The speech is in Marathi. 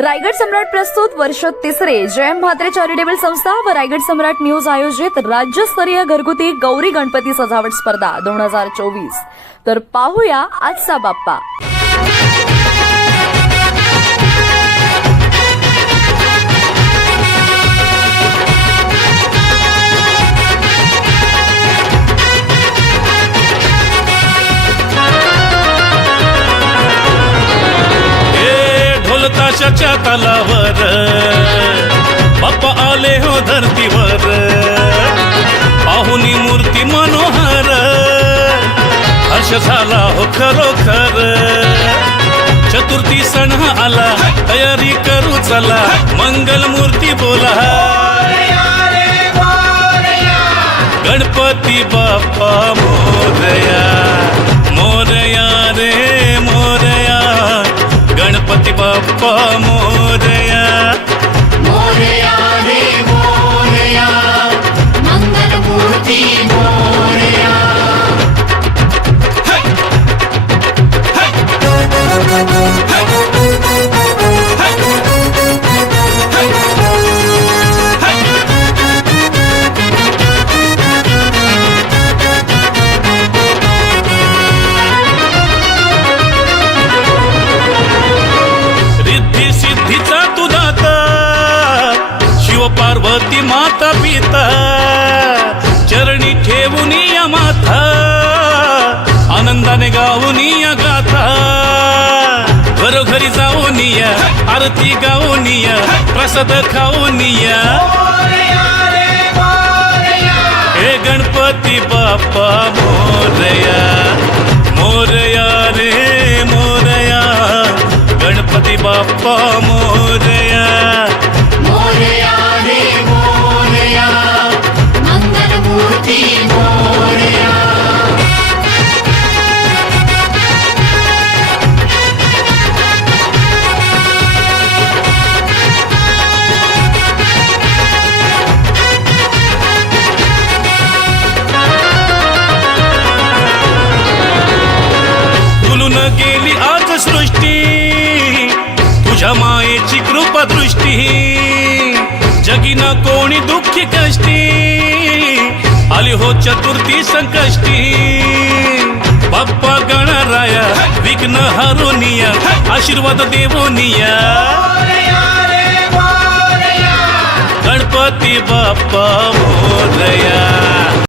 रायगड सम्राट प्रस्तुत वर्ष तिसरे जयम म्हात्रे चॅरिटेबल संस्था व रायगड सम्राट न्यूज आयोजित राज्यस्तरीय घरगुती गौरी गणपती सजावट स्पर्धा 2024। तर पाहूया आजचा बाप्पा। ताशाच्या तालावर बाप्पा आले हो धरतीवर, पाहुनी मूर्ती मनोहर, हर्ष झाला हो खरोखर। चतुर्थी सण आला, तयारी करू चला, मंगल मूर्ती बोला, गणपती बाप्पा मोरया, मोरया रे मोरया, गणपती बाप्पा मोरया, मोरया रे मोरया, मंगल मूर्ती मोरया। पार्वती माता पिता चरणी ठेवून या माथा, आनंदाने गाऊन या गाथा, घरोघरी जाऊन या, आरती गाऊन या, प्रसाद खाऊन या, हे गणपती बाप्पा मोरया, मोरया रे मोरया, गणपती बाप्पा मोरया, मोरया रे मोरया, मंगल मूर्ती मोरया। फुलून गेली आज सृष्टी, तुझ्या मायेची कृपा दृष्टी, जगीन कोणी दुःखी कष्टी, आली हो चतुर्थी संकष्टी। बाप्पा गणराया विघ्न हरुनिया, आशीर्वाद देवोनिया, गणपती बाप्पा मोरया।